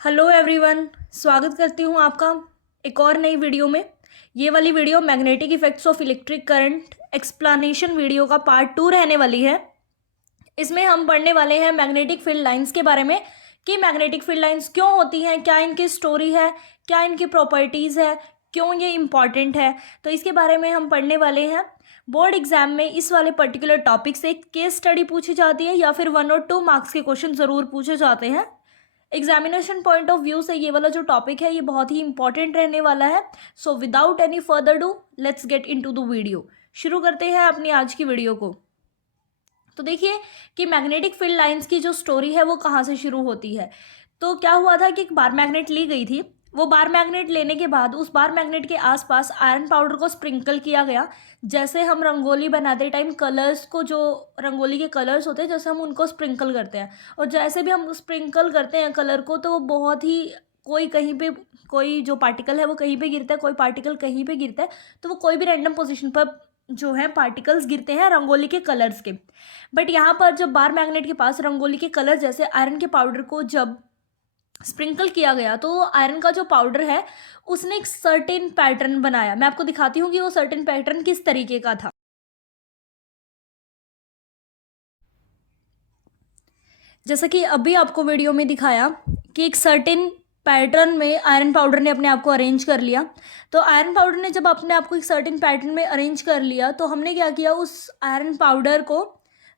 Hello everyone, स्वागत करती हूँ आपका एक और नई वीडियो में। ये वाली video magnetic effects of electric current explanation video का पार्ट 2 रहने वाली है। इसमें हम पढ़ने वाले हैं मैग्नेटिक फील्ड लाइंस के बारे में कि मैग्नेटिक फील्ड लाइंस क्यों होती हैं, क्या इनकी स्टोरी है, क्या इनकी प्रॉपर्टीज़ है, क्यों ये इम्पॉर्टेंट है। तो इसके बारे में हम पढ़ने वाले हैं। बोर्ड एग्जाम में इस वाले पर्टिकुलर टॉपिक से केस स्टडी पूछी जाती है या फिर 1 और 2 मार्क्स के क्वेश्चन ज़रूर पूछे जाते हैं। एग्जामिनेशन पॉइंट ऑफ व्यू से ये वाला जो टॉपिक है ये बहुत ही इंपॉर्टेंट रहने वाला है। So without any further do let's get into the video. शुरू करते हैं अपनी आज की वीडियो को। तो देखिए कि मैग्नेटिक फील्ड लाइंस की जो स्टोरी है वो कहाँ से शुरू होती है। तो क्या हुआ था कि एक बार मैग्नेट ली गई थी। वो बार मैग्नेट लेने के बाद उस बार मैग्नेट के आसपास आयरन पाउडर को स्प्रिंकल किया गया। जैसे हम रंगोली बनाते टाइम कलर्स को, जो रंगोली के कलर्स होते हैं, जैसे हम उनको स्प्रिंकल करते हैं, और जैसे भी हम स्प्रिंकल करते हैं कलर को तो वो बहुत ही, कोई कहीं पे, कोई जो पार्टिकल है वो कहीं पे गिरता है, कोई पार्टिकल कहीं पे गिरता है, तो वो कोई भी रैंडम पोजीशन पर जो है पार्टिकल्स गिरते हैं रंगोली के कलर्स के। बट यहाँ पर जब बार मैग्नेट के पास रंगोली के कलर जैसे आयरन के पाउडर को जब स्प्रिंकल किया गया तो आयरन का जो पाउडर है उसने एक सर्टेन पैटर्न बनाया। मैं आपको दिखाती हूँ कि वो सर्टेन पैटर्न किस तरीके का था। जैसा कि अभी आपको वीडियो में दिखाया कि एक सर्टेन पैटर्न में आयरन पाउडर ने अपने आप को अरेंज कर लिया। तो आयरन पाउडर ने जब अपने आप को एक सर्टेन पैटर्न में अरेंज कर लिया तो हमने क्या किया, उस आयरन पाउडर को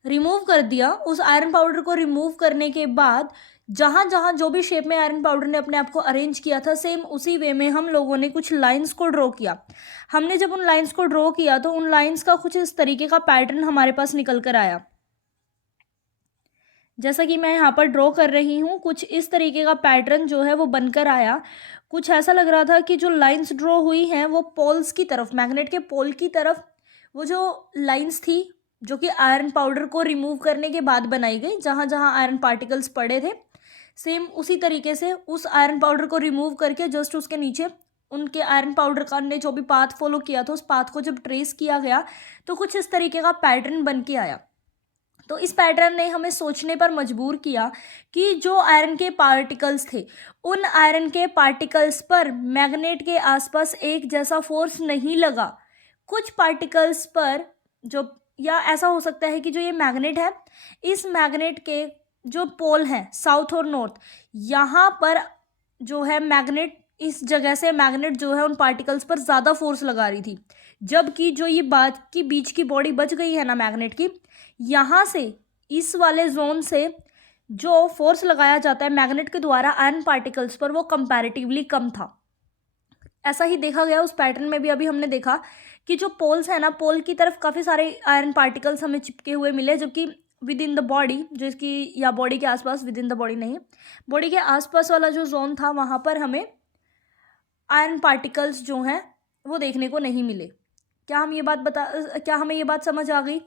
रिमूव कर दिया। उस आयरन पाउडर को रिमूव करने के बाद जहाँ जहाँ जो भी शेप में आयरन पाउडर ने अपने आप को अरेंज किया था, सेम उसी वे में हम लोगों ने कुछ लाइंस को ड्रॉ किया। हमने जब उन लाइंस को ड्रॉ किया तो उन लाइंस का कुछ इस तरीके का पैटर्न हमारे पास निकल कर आया। जैसा कि मैं यहाँ पर ड्रॉ कर रही हूँ, कुछ इस तरीके का पैटर्न जो है वो बनकर आया। कुछ ऐसा लग रहा था कि जो लाइंस ड्रॉ हुई हैं वो पोल्स की तरफ, मैग्नेट के पोल की तरफ, वो जो लाइंस थी जो कि आयरन पाउडर को रिमूव करने के बाद बनाई गई, जहाँ जहाँ आयरन पार्टिकल्स पड़े थे, सेम उसी तरीके से उस आयरन पाउडर को रिमूव करके जस्ट उसके नीचे उनके आयरन पाउडर का ने जो भी पाथ फॉलो किया था उस पाथ को जब ट्रेस किया गया तो कुछ इस तरीके का पैटर्न बन के आया। तो इस पैटर्न ने हमें सोचने पर मजबूर किया कि जो आयरन के पार्टिकल्स थे उन आयरन के पार्टिकल्स पर मैग्नेट के आसपास एक जैसा फोर्स नहीं लगा। कुछ पार्टिकल्स पर जो, या ऐसा हो सकता है कि जो ये मैग्नेट है, इस मैग्नेट के जो पोल हैं साउथ और नॉर्थ, यहाँ पर जो है मैग्नेट, इस जगह से मैग्नेट जो है उन पार्टिकल्स पर ज़्यादा फोर्स लगा रही थी। जबकि जो ये बात की बीच की बॉडी बच गई है ना मैग्नेट की, यहाँ से इस वाले जोन से जो फोर्स लगाया जाता है मैग्नेट के द्वारा आयरन पार्टिकल्स पर वो कंपैरेटिवली कम था। ऐसा ही देखा गया उस पैटर्न में भी। अभी हमने देखा कि जो पोल्स है ना, पोल की तरफ काफ़ी सारे आयरन पार्टिकल्स हमें चिपके हुए मिले, जबकि विद इन द बॉडी, जो इसकी, या बॉडी के आसपास, विद इन द बॉडी नहीं, बॉडी के आसपास वाला जो जोन था वहाँ पर हमें आयरन पार्टिकल्स जो हैं वो देखने को नहीं मिले। क्या हमें ये बात समझ आ गई?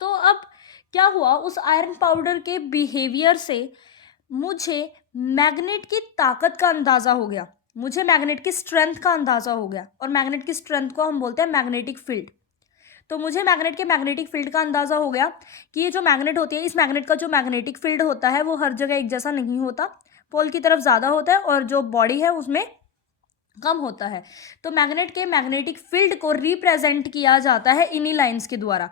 तो अब क्या हुआ, उस आयरन पाउडर के बिहेवियर से मुझे मैग्नेट की ताकत का अंदाज़ा हो गया, मुझे मैग्नेट की स्ट्रेंथ का अंदाज़ा हो गया, और मैग्नेट की स्ट्रेंथ को हम बोलते हैं मैग्नेटिक फील्ड। तो मुझे मैग्नेट के मैग्नेटिक फील्ड का अंदाज़ा हो गया कि ये जो मैग्नेट होती है, इस मैग्नेट का जो मैग्नेटिक फील्ड होता है वो हर जगह एक जैसा नहीं होता, पोल की तरफ ज़्यादा होता है और जो बॉडी है उसमें कम होता है। तो मैग्नेट के मैग्नेटिक फील्ड को रिप्रेजेंट किया जाता है इन्हीं लाइंस के द्वारा।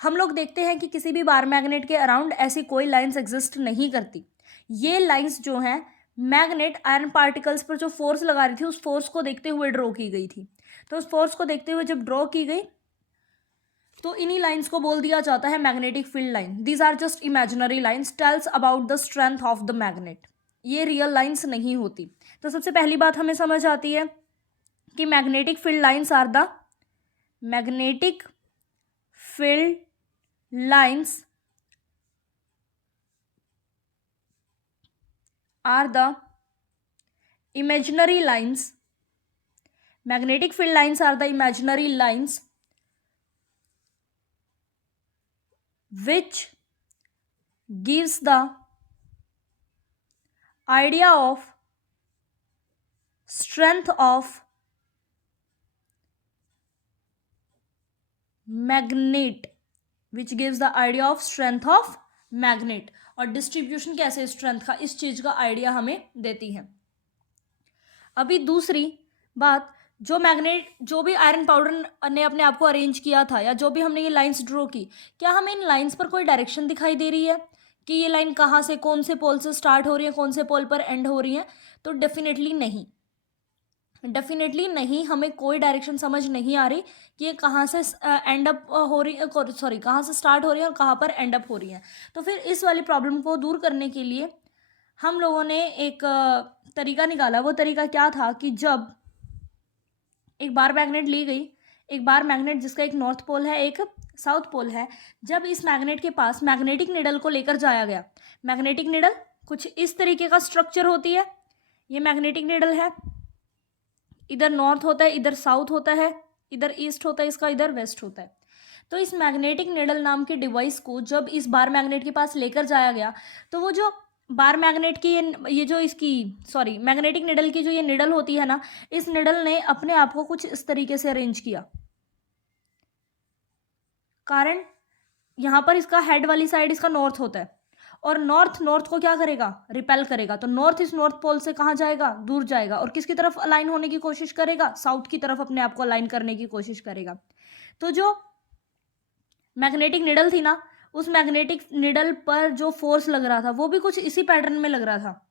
हम लोग देखते हैं कि किसी भी बार मैग्नेट के अराउंड ऐसी कोई लाइंस एग्जिस्ट नहीं करती। ये लाइंस जो हैं मैग्नेट आयरन पार्टिकल्स पर जो फोर्स लगा रही थी उस फोर्स को देखते हुए ड्रॉ की गई थी। तो उस फोर्स को देखते हुए जब ड्रॉ की गई तो इन्हीं लाइंस को बोल दिया जाता है magnetic field line. These are just imaginary lines, tells about the strength of the magnet. ये रियल लाइंस नहीं होती। तो सबसे पहली बात हमें समझ आती है कि magnetic field lines are the magnetic field lines are the imaginary lines. Magnetic field lines are the imaginary lines which gives the idea of strength of magnet, which gives the idea of strength of magnet, और distribution कैसे strength का, इस चीज़ का idea हमें देती है। अभी दूसरी बात, जो भी आयरन पाउडर ने अपने आप को अरेंज किया था, या जो भी हमने ये लाइंस ड्रॉ की, क्या हमें इन लाइंस पर कोई डायरेक्शन दिखाई दे रही है कि ये लाइन कहाँ से, कौन से पोल से स्टार्ट हो रही है, कौन से पोल पर एंड हो रही है? तो डेफिनेटली नहीं, हमें कोई डायरेक्शन समझ नहीं आ रही कि ये कहाँ से एंड अप हो रही है, सॉरी, कहाँ से स्टार्ट हो रही है और कहाँ पर एंड अप हो रही है। तो फिर इस वाली प्रॉब्लम को दूर करने के लिए हम लोगों ने एक तरीका निकाला। वो तरीका क्या था कि जब एक बार मैग्नेट ली गई, एक बार मैग्नेट जिसका एक नॉर्थ पोल है, एक साउथ पोल है, जब इस मैग्नेट के पास मैग्नेटिक निडल को लेकर जाया गया, मैग्नेटिक निडल कुछ इस तरीके का स्ट्रक्चर होती है, ये मैग्नेटिक निडल है, इधर नॉर्थ होता है, इधर साउथ होता है, इधर ईस्ट होता है इसका, इधर वेस्ट होता है। तो इस मैग्नेटिक निडल नाम के डिवाइस को जब इस बार मैग्नेट के पास लेकर जाया गया, तो वो जो बार मैग्नेट की ये जो इसकी मैग्नेटिक निडल की जो ये निडल होती है ना, इस निडल ने अपने आप को कुछ इस तरीके से अरेंज किया। कारण यहाँ पर इसका हेड वाली साइड इसका नॉर्थ होता है, और नॉर्थ को क्या करेगा, रिपेल करेगा। तो नॉर्थ इस नॉर्थ पोल से कहाँ जाएगा, दूर जाएगा, और किसकी तरफ अलाइन होने की कोशिश करेगा, साउथ की तरफ अपने आप को अलाइन करने की कोशिश करेगा। तो जो मैग्नेटिक निडल थी ना, उस मैग्नेटिक निडल पर जो फोर्स लग रहा था वो भी कुछ इसी पैटर्न में लग रहा था।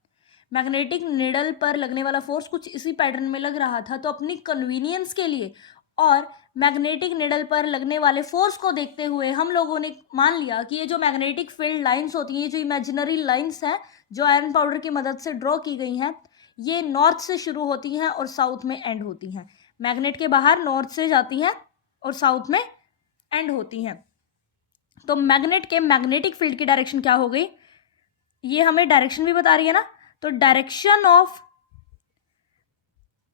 मैग्नेटिक निडल पर लगने वाला फोर्स कुछ इसी पैटर्न में लग रहा था। तो अपनी कन्वीनियंस के लिए और मैग्नेटिक निडल पर लगने वाले फोर्स को देखते हुए हम लोगों ने मान लिया कि ये जो मैग्नेटिक फील्ड लाइंस होती हैं, ये जो इमेजिनरी लाइंस हैं जो आयरन पाउडर की मदद से ड्रॉ की गई हैं, ये नॉर्थ से शुरू होती हैं और साउथ में एंड होती हैं। मैग्नेट के बाहर नॉर्थ से जाती हैं और साउथ में एंड होती हैं। तो मैग्नेट के मैग्नेटिक फील्ड की डायरेक्शन क्या हो गई, ये हमें डायरेक्शन भी बता रही है ना। तो direction of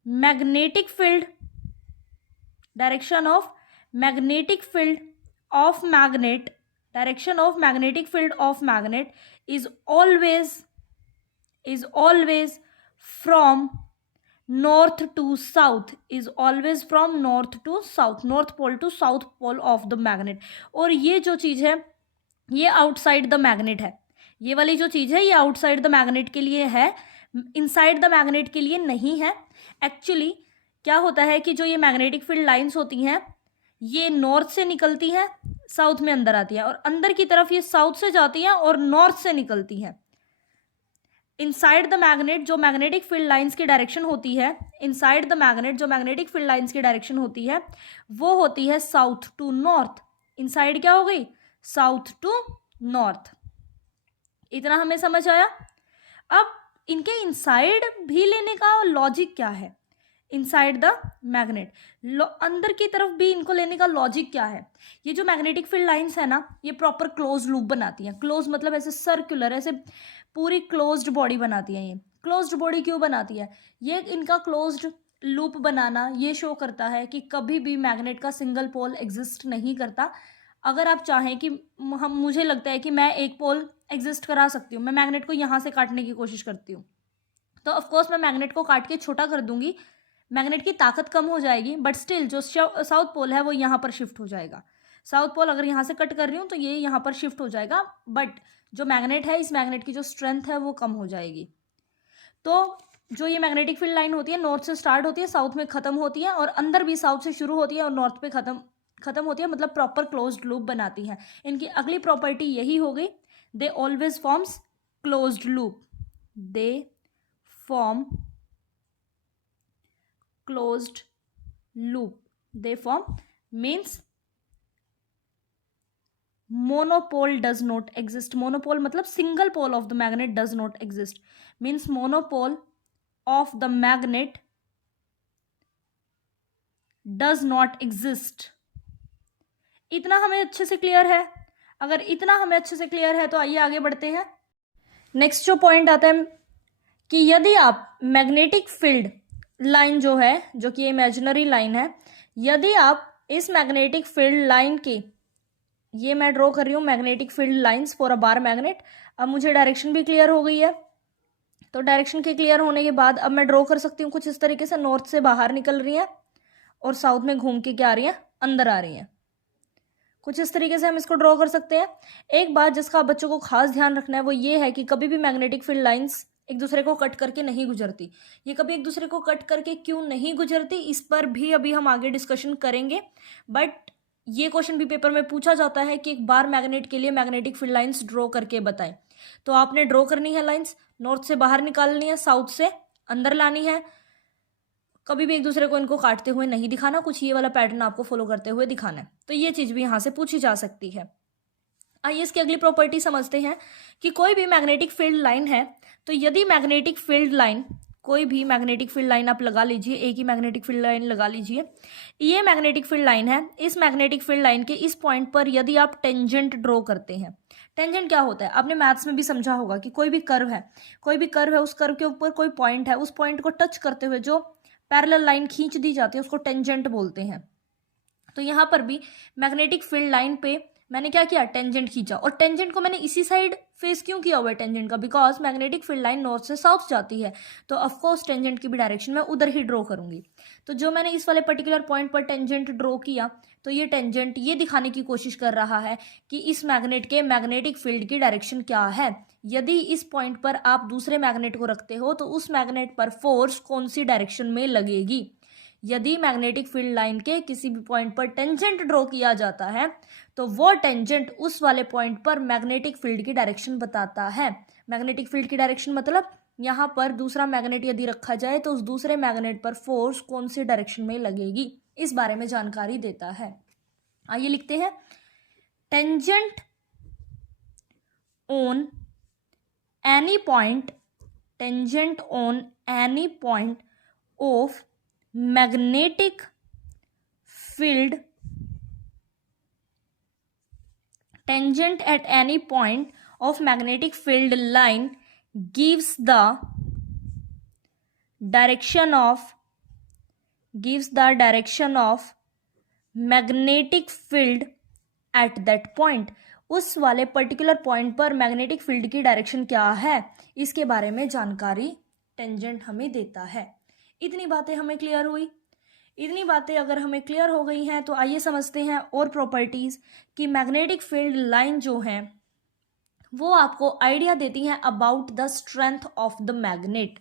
magnetic field of magnet is always from north to south, north pole to south pole of the magnet। और ये जो चीज है ये आउटसाइड द मैग्नेट है, ये वाली जो चीज है ये आउटसाइड द मैग्नेट के लिए है, इनसाइड द मैग्नेट के लिए नहीं है। एक्चुअली क्या होता है कि जो ये मैग्नेटिक फील्ड लाइंस होती हैं ये नॉर्थ से निकलती हैं, साउथ में अंदर आती हैं, और अंदर की तरफ ये साउथ से जाती हैं और नॉर्थ से निकलती हैं। इनसाइड द मैग्नेट जो मैग्नेटिक फील्ड लाइंस की डायरेक्शन होती है, इनसाइड द मैग्नेट जो मैग्नेटिक फील्ड लाइंस की डायरेक्शन होती है वो होती है साउथ टू नॉर्थ। इनसाइड क्या हो गई, साउथ टू नॉर्थ। इतना हमें समझ आया। अब इनके इनसाइड भी लेने का लॉजिक क्या है, इनसाइड द मैग्नेट अंदर की तरफ भी इनको लेने का लॉजिक क्या है। ये जो मैग्नेटिक फील्ड लाइंस है ना, ये प्रॉपर क्लोज लूप बनाती हैं। क्लोज मतलब ऐसे सर्कुलर, ऐसे पूरी क्लोज्ड बॉडी बनाती है। ये क्लोज्ड बॉडी क्यों बनाती है, ये इनका क्लोज्ड लूप बनाना ये शो करता है कि कभी भी मैग्नेट का सिंगल पोल एग्जिस्ट नहीं करता। अगर आप चाहें कि मुझे लगता है कि मैं एक पोल एग्जिस्ट करा सकती हूँ, मैं मैग्नेट को यहाँ से काटने की कोशिश करती हूँ, तो ऑफकोर्स मैं मैग्नेट को काट के छोटा कर दूंगी, मैग्नेट की ताकत कम हो जाएगी, बट स्टिल जो साउथ पोल है वो यहाँ पर शिफ्ट हो जाएगा। साउथ पोल अगर यहाँ से कट कर रही हूँ तो ये यहाँ पर शिफ्ट हो जाएगा, बट जो मैग्नेट है इस मैग्नेट की जो स्ट्रेंथ है वो कम हो जाएगी। तो जो ये मैग्नेटिक फील्ड लाइन होती है नॉर्थ से स्टार्ट होती है, साउथ में खत्म होती है, और अंदर भी साउथ से शुरू होती है और नॉर्थ पे खत्म होती है, मतलब प्रॉपर क्लोज्ड लूप बनाती है। इनकी अगली प्रॉपर्टी यही हो गई, they always forms closed loop, they form closed loop, they form, means monopole does not exist। monopole मतलब single pole of the magnet does not exist, means monopole of the magnet does not exist। इतना हमें अच्छे से clear है। अगर इतना हमें अच्छे से क्लियर है तो आइए आगे बढ़ते हैं। नेक्स्ट जो पॉइंट आता है कि यदि आप मैग्नेटिक फील्ड लाइन जो है, जो कि इमेजिनरी लाइन है, यदि आप इस मैग्नेटिक फील्ड लाइन के, ये मैं ड्रॉ कर रही हूँ magnetic field lines for a bar magnet. अब मुझे डायरेक्शन भी क्लियर हो गई है, तो डायरेक्शन के क्लियर होने के बाद अब मैं ड्रॉ कर सकती हूँ कुछ इस तरीके से, नॉर्थ से बाहर निकल रही हैं और साउथ में घूम के क्या आ रही हैं, अंदर आ रही हैं। कुछ इस तरीके से हम इसको ड्रॉ कर सकते हैं। एक बात जिसका आप बच्चों को खास ध्यान रखना है वो ये है कि कभी भी मैग्नेटिक फील्ड लाइंस एक दूसरे को कट करके नहीं गुजरती। ये कभी एक दूसरे को कट करके क्यों नहीं गुजरती, इस पर भी अभी हम आगे डिस्कशन करेंगे। बट ये क्वेश्चन भी पेपर में पूछा जाता है कि एक बार मैग्नेट के लिए मैग्नेटिक फील्ड लाइंस ड्रॉ करके बताएं। तो आपने ड्रॉ करनी है लाइंस, नॉर्थ से बाहर निकालनी है, साउथ से अंदर लानी है। कभी भी एक दूसरे को इनको काटते हुए नहीं दिखाना, कुछ ये वाला पैटर्न आपको फॉलो करते हुए दिखाना है। तो ये चीज़ भी यहाँ से पूछी जा सकती है। आइए इसकी अगली प्रॉपर्टी समझते हैं कि कोई भी मैग्नेटिक फील्ड लाइन है, तो यदि मैग्नेटिक फील्ड लाइन, कोई भी मैग्नेटिक फील्ड लाइन आप लगा लीजिए, एक ही मैग्नेटिक फील्ड लाइन लगा लीजिए, ये मैग्नेटिक फील्ड लाइन है। इस मैग्नेटिक फील्ड लाइन के इस पॉइंट पर यदि आप टेंजेंट ड्रॉ करते हैं, टेंजेंट क्या होता है आपने मैथ्स में भी समझा होगा कि कोई भी कर्व है, उस कर्व के ऊपर कोई पॉइंट है, उस पॉइंट को टच करते हुए जो पैरेलल लाइन खींच दी जाती है उसको टेंजेंट बोलते हैं। तो यहाँ पर भी मैग्नेटिक फील्ड लाइन पे मैंने क्या किया, टेंजेंट खींचा। और टेंजेंट को मैंने इसी साइड फेस क्यों किया हुआ है टेंजेंट का, because magnetic field line north से साउथ जाती है, तो ऑफकोर्स टेंजेंट की भी डायरेक्शन मैं उधर ही ड्रॉ करूंगी। तो जो मैंने इस वाले पर्टिकुलर पॉइंट पर टेंजेंट ड्रॉ किया, तो ये टेंजेंट ये दिखाने की कोशिश कर रहा है कि इस मैग्नेट के मैग्नेटिक फील्ड की डायरेक्शन क्या है। यदि इस पॉइंट पर आप दूसरे मैग्नेट को रखते हो तो उस मैग्नेट पर फोर्स कौन सी डायरेक्शन में लगेगी। यदि मैग्नेटिक फील्ड लाइन के किसी भी पॉइंट पर टेंजेंट ड्रॉ किया जाता है तो वो टेंजेंट उस वाले पॉइंट पर मैग्नेटिक फील्ड की डायरेक्शन बताता है। मैग्नेटिक फील्ड की डायरेक्शन मतलब यहाँ पर दूसरा मैग्नेट यदि रखा जाए तो उस दूसरे मैग्नेट पर फोर्स कौन सी डायरेक्शन में लगेगी, इस बारे में जानकारी देता है। आइए लिखते हैं, tangent on any point, tangent on any point of magnetic field, tangent at any point of magnetic field line gives the direction of magnetic field at that point। उस वाले पर्टिकुलर पॉइंट पर मैग्नेटिक फील्ड की direction क्या है, इसके बारे में जानकारी टेंजेंट हमें देता है। इतनी बातें हमें क्लियर हुई। इतनी बातें अगर हमें क्लियर हो गई हैं तो आइए समझते हैं और प्रॉपर्टीज़ कि मैग्नेटिक फील्ड लाइन जो है वो आपको आइडिया देती हैं about the strength of the magnet,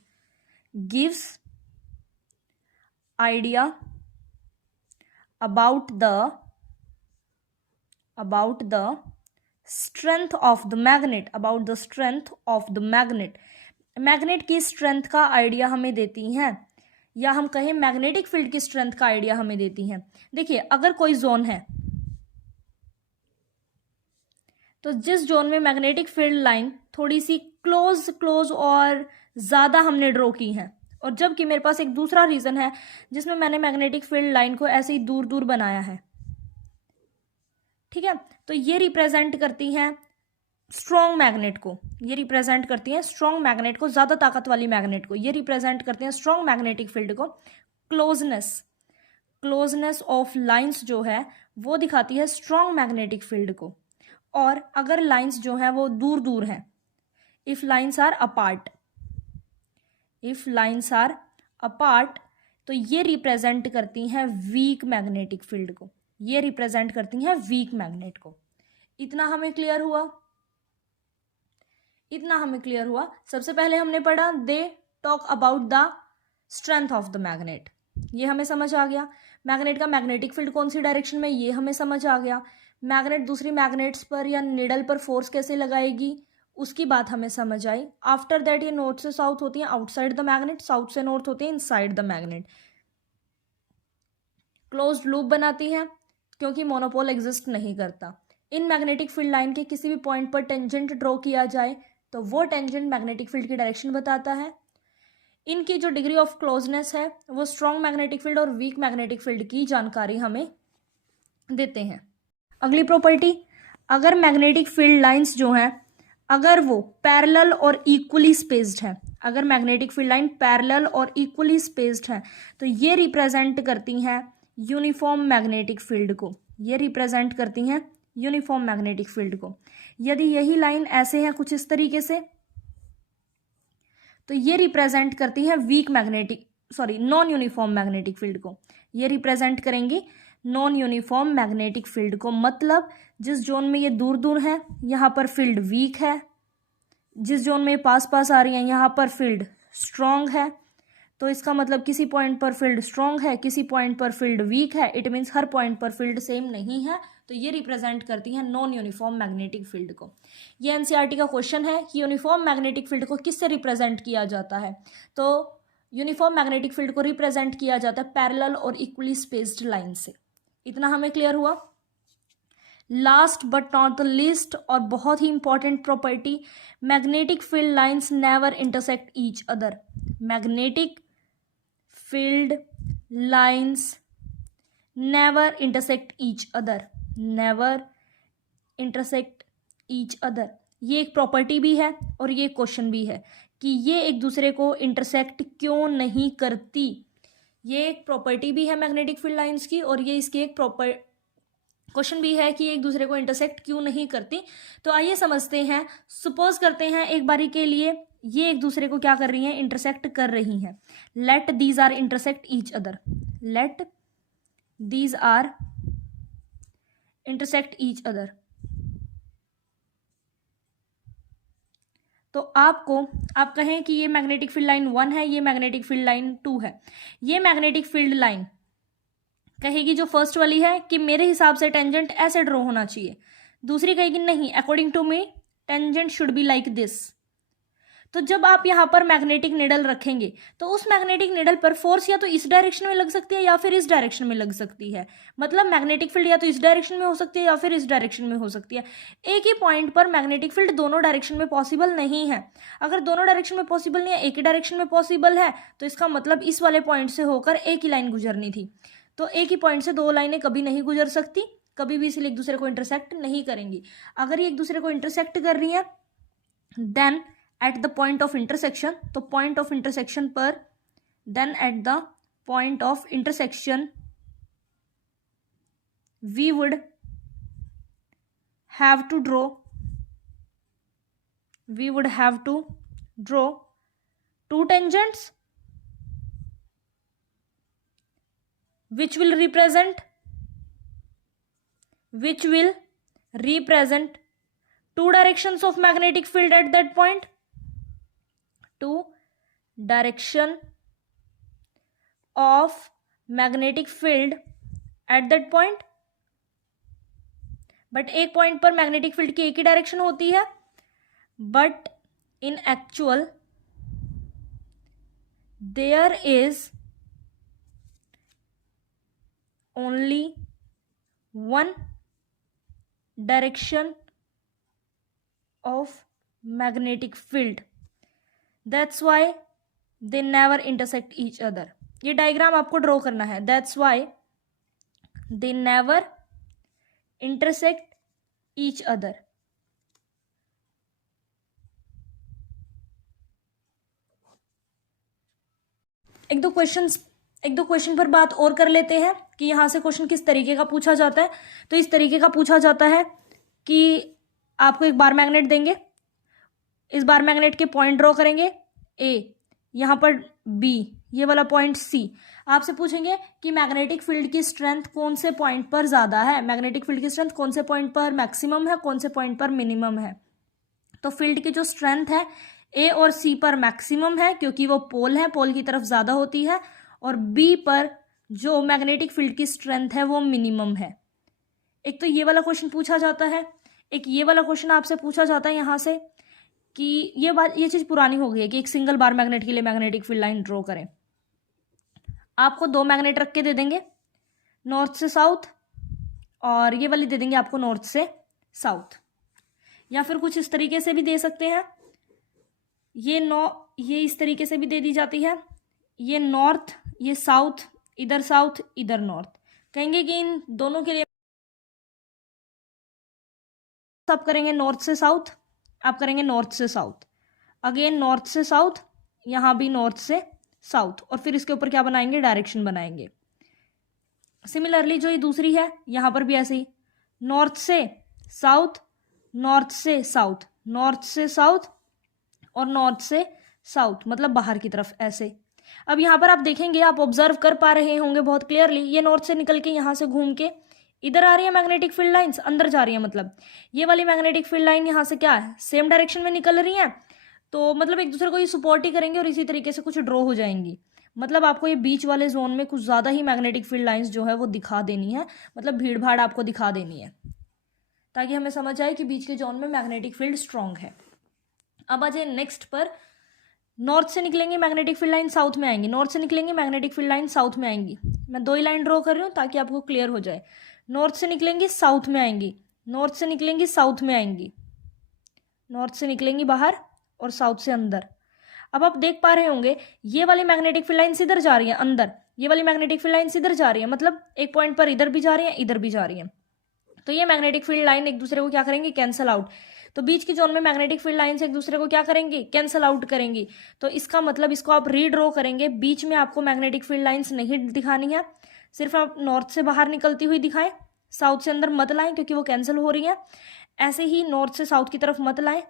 gives idea about the strength of the magnet, magnet की स्ट्रेंथ का आइडिया हमें देती हैं, या हम कहें मैग्नेटिक फील्ड की स्ट्रेंथ का आइडिया हमें देती हैं। देखिए अगर कोई जोन है तो जिस जोन में मैग्नेटिक फील्ड लाइन थोड़ी सी क्लोज और ज़्यादा हमने ड्रॉ की है, और जबकि मेरे पास एक दूसरा रीज़न है जिसमें मैंने मैग्नेटिक फील्ड लाइन को ऐसे ही दूर दूर बनाया है, ठीक है, तो ये रिप्रेजेंट करती हैं स्ट्रॉन्ग मैग्नेट को, ये रिप्रेजेंट करती हैं स्ट्रॉन्ग मैग्नेट को, ज़्यादा ताकत वाली मैग्नेट को, ये रिप्रेजेंट करते हैं स्ट्रॉन्ग मैग्नेटिक फील्ड को। क्लोजनेस ऑफ लाइंस जो है वो दिखाती है स्ट्रॉन्ग मैग्नेटिक फील्ड को। और अगर लाइंस जो हैं वो दूर दूर हैं, इफ़ लाइंस आर अपार्ट, तो ये रिप्रेजेंट करती हैं वीक मैग्नेटिक फील्ड को, ये रिप्रेजेंट करती हैं वीक मैग्नेट को। इतना हमें क्लियर हुआ। सबसे पहले हमने पढ़ा they talk about the strength of the magnet, ये हमें समझ आ गया। मैग्नेट का मैग्नेटिक फील्ड कौन सी डायरेक्शन में, ये हमें समझ आ गया। मैग्नेट दूसरी मैग्नेट्स पर या निडल पर फोर्स कैसे लगाएगी, उसकी बात हमें समझ आई। आफ्टर दैट ये नॉर्थ से साउथ होती हैं आउटसाइड द मैग्नेट, साउथ से नॉर्थ होती हैं inside the magnet. Closed loop बनाती हैं क्योंकि मोनोपोल एग्जिस्ट नहीं करता। इन मैग्नेटिक फील्ड लाइन के किसी भी पॉइंट पर टेंजेंट ड्रॉ किया जाए तो वो टेंजेंट मैग्नेटिक फील्ड की डायरेक्शन बताता है। इनकी जो डिग्री ऑफ क्लोजनेस है वो स्ट्रॉन्ग मैग्नेटिक फील्ड और वीक मैग्नेटिक फील्ड की जानकारी हमें देते हैं। अगली प्रॉपर्टी, अगर मैग्नेटिक फील्ड लाइंस जो हैं अगर वो पैरेलल और इक्वली स्पेस्ड है, अगर मैग्नेटिक फील्ड लाइन पैरेलल और इक्वली स्पेस्ड है तो ये रिप्रेजेंट करती हैं यूनिफॉर्म मैग्नेटिक फील्ड को, ये रिप्रेजेंट करती हैं यूनिफॉर्म मैग्नेटिक फील्ड को। यदि यही लाइन ऐसे है कुछ इस तरीके से तो ये रिप्रेजेंट करती है नॉन यूनिफॉर्म मैग्नेटिक फील्ड को, ये रिप्रेजेंट करेंगी नॉन यूनिफॉर्म मैग्नेटिक फील्ड को। मतलब जिस जोन में ये दूर दूर है यहाँ पर फील्ड वीक है, जिस जोन में पास पास आ रही है यहाँ पर फील्ड स्ट्रॉन्ग है। तो इसका मतलब किसी पॉइंट पर फील्ड स्ट्रॉन्ग है, किसी पॉइंट पर फील्ड वीक है। इट मीन्स हर पॉइंट पर फील्ड सेम नहीं है। तो ये रिप्रेजेंट करती है नॉन यूनिफॉर्म मैग्नेटिक फील्ड को। ये एनसीईआरटी का क्वेश्चन है कि यूनिफॉर्म मैग्नेटिक फील्ड को किससे रिप्रेजेंट किया जाता है। तो यूनिफॉर्म मैग्नेटिक फील्ड को रिप्रेजेंट किया जाता है पैरेलल और इक्वली स्पेस्ड लाइन से। इतना हमें क्लियर हुआ। Last but not the least और बहुत ही important property, magnetic field lines never intersect each other. Magnetic field lines never intersect each other, never intersect each other. ये एक प्रॉपर्टी भी है और ये क्वेश्चन भी है कि ये एक दूसरे को इंटरसेक्ट क्यों नहीं करती। ये एक प्रॉपर्टी भी है मैग्नेटिक फील्ड लाइंस की और ये इसकी एक प्रॉपर क्वेश्चन भी है कि एक दूसरे को इंटरसेक्ट क्यों नहीं करती। तो आइए समझते हैं। सपोज करते हैं एक बारी के लिए ये एक दूसरे को क्या कर रही हैं, इंटरसेक्ट कर रही हैं। Let these are intersect each other, let these are intersect each other. तो आप कहें कि ये मैग्नेटिक फील्ड लाइन 1 है, ये मैग्नेटिक फील्ड लाइन 2 है। ये मैग्नेटिक फील्ड लाइन कहेगी जो फर्स्ट वाली है कि मेरे हिसाब से टेंजेंट ऐसे ड्रॉ होना चाहिए। दूसरी कहेगी नहीं, according to me tangent should be like this. तो जब आप यहाँ पर मैग्नेटिक निडल रखेंगे तो उस मैग्नेटिक निडल पर फोर्स या तो इस डायरेक्शन में लग सकती है या फिर इस डायरेक्शन में लग सकती है। मतलब मैग्नेटिक फील्ड या तो इस डायरेक्शन में हो सकती है या फिर इस डायरेक्शन में हो सकती है। एक ही पॉइंट पर मैग्नेटिक फील्ड दोनों डायरेक्शन में पॉसिबल नहीं है। अगर दोनों डायरेक्शन में पॉसिबल नहीं है, एक ही डायरेक्शन में पॉसिबल है, तो इसका मतलब इस वाले पॉइंट से होकर एक ही लाइन गुजरनी थी। तो एक ही पॉइंट से दो लाइनें कभी नहीं गुजर सकती, कभी भी इसलिए एक दूसरे को इंटरसेक्ट नहीं करेंगी। अगर ये एक दूसरे को इंटरसेक्ट कर रही है then at the point of intersection, तो पॉइंट ऑफ इंटरसेक्शन पर, then at the point of intersection we would have to draw two tangents which will represent two directions of magnetic field at that point, two direction of magnetic field at that point। But एक point पर magnetic field की एक ही direction होती है, but in actual there is only one direction of magnetic field, that's why they never intersect each other. ये diagram आपको draw करना है। That's why they never intersect each other. एक दो क्वेश्चन पर बात और कर लेते हैं कि यहां से क्वेश्चन किस तरीके का पूछा जाता है। तो इस तरीके का पूछा जाता है कि आपको एक बार मैग्नेट देंगे, इस बार मैग्नेट के पॉइंट ड्रॉ करेंगे ए, यहाँ पर बी, ये वाला पॉइंट सी। आपसे पूछेंगे कि मैग्नेटिक फील्ड की स्ट्रेंथ कौन से पॉइंट पर ज़्यादा है, मैग्नेटिक फील्ड की स्ट्रेंथ कौन से पॉइंट पर मैक्सिमम है, कौन से पॉइंट पर मिनिमम है। तो फील्ड की जो स्ट्रेंथ है ए और सी पर मैक्सिमम है क्योंकि वो पोल है, पोल की तरफ ज़्यादा होती है, और बी पर जो मैग्नेटिक फील्ड की स्ट्रेंथ है वो मिनिमम है। एक तो ये वाला क्वेश्चन पूछा जाता है, एक ये वाला क्वेश्चन आपसे पूछा जाता है यहाँ से कि ये चीज़ पुरानी हो गई है कि एक सिंगल बार मैग्नेट के लिए मैग्नेटिक फील्ड लाइन ड्रॉ करें। आपको दो मैग्नेट रख के दे देंगे, नॉर्थ से साउथ, और ये वाली दे देंगे आपको नॉर्थ से साउथ, या फिर कुछ इस तरीके से भी दे सकते हैं। ये इस तरीके से भी दे दी जाती है, ये नॉर्थ, ये साउथ, इधर नॉर्थ। कहेंगे कि इन दोनों के लिए आप करेंगे नॉर्थ से साउथ, आप करेंगे नॉर्थ से साउथ, अगेन नॉर्थ से साउथ, यहाँ भी नॉर्थ से साउथ, और फिर इसके ऊपर क्या बनाएंगे, डायरेक्शन बनाएंगे। सिमिलरली जो ये दूसरी है यहाँ पर भी ऐसे ही, नॉर्थ से साउथ, नॉर्थ से साउथ, नॉर्थ से साउथ और नॉर्थ से साउथ, मतलब बाहर की तरफ ऐसे। अब यहाँ पर आप देखेंगे, आप ऑब्जर्व कर पा रहे होंगे बहुत क्लियरली, ये नॉर्थ से निकल के यहाँ से घूम के इधर आ रही है मैग्नेटिक फील्ड लाइंस, अंदर जा रही है, मतलब ये वाली मैग्नेटिक फील्ड लाइन यहाँ से क्या है, सेम डायरेक्शन में निकल रही है, तो मतलब एक दूसरे को ये सपोर्ट ही करेंगे और इसी तरीके से कुछ ड्रॉ हो जाएंगी। मतलब आपको ये बीच वाले जोन में कुछ ज़्यादा ही मैग्नेटिक फील्ड लाइंस जो है वो दिखा देनी है, मतलब भीड़ भाड़ आपको दिखा देनी है, ताकि हमें समझ आए कि बीच के जोन में मैग्नेटिक फील्ड स्ट्रांग है। अब आ जाए नेक्स्ट पर, नॉर्थ से निकलेंगे मैग्नेटिक फील्ड लाइन साउथ में आएंगी, नॉर्थ से निकलेंगे मैग्नेटिक फील्ड लाइन साउथ में आएंगी। मैं 2 ही लाइन ड्रॉ कर रही हूँ ताकि आपको क्लियर हो जाए। नॉर्थ से निकलेंगी साउथ में आएंगी, नॉर्थ से निकलेंगी साउथ में आएंगी, नॉर्थ से निकलेंगी बाहर और साउथ से अंदर। अब आप देख पा रहे होंगे ये वाली मैग्नेटिक फील्ड लाइन इधर जा रही है अंदर, ये वाली मैग्नेटिक फील्ड लाइन इधर जा रही है, मतलब एक पॉइंट पर इधर भी जा रही है इधर भी जा रही है, तो ये मैग्नेटिक फील्ड लाइन एक दूसरे को क्या करेंगे, कैंसल आउट। तो बीच की जोन में मैग्नेटिक फील्ड लाइन से एक दूसरे को क्या करेंगे, कैंसल आउट करेंगी। तो इसका मतलब इसको आप रीड्रॉ करेंगे, बीच में आपको मैग्नेटिक फील्ड लाइंस नहीं दिखानी है, सिर्फ आप नॉर्थ से बाहर निकलती हुई दिखाएं, साउथ से अंदर मत लाएं क्योंकि वो कैंसिल हो रही है। ऐसे ही नॉर्थ से साउथ की तरफ मत लाएं,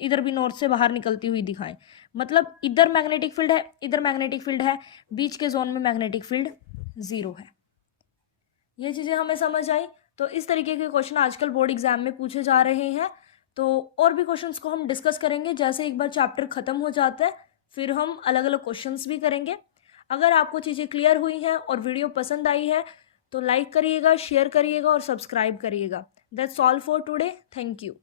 इधर भी नॉर्थ से बाहर निकलती हुई दिखाएं, मतलब इधर मैग्नेटिक फील्ड है इधर मैग्नेटिक फील्ड है, बीच के जोन में मैग्नेटिक फील्ड 0 है। ये चीज़ें हमें समझ आई। तो इस तरीके के क्वेश्चन आजकल बोर्ड एग्जाम में पूछे जा रहे हैं। तो और भी क्वेश्चंस को हम डिस्कस करेंगे, जैसे एक बार चैप्टर खत्म हो जाता है फिर हम अलग अलग क्वेश्चंस भी करेंगे। अगर आपको चीज़ें क्लियर हुई हैं और वीडियो पसंद आई है तो लाइक करिएगा, शेयर करिएगा और सब्सक्राइब करिएगा। That's all for today, thank you.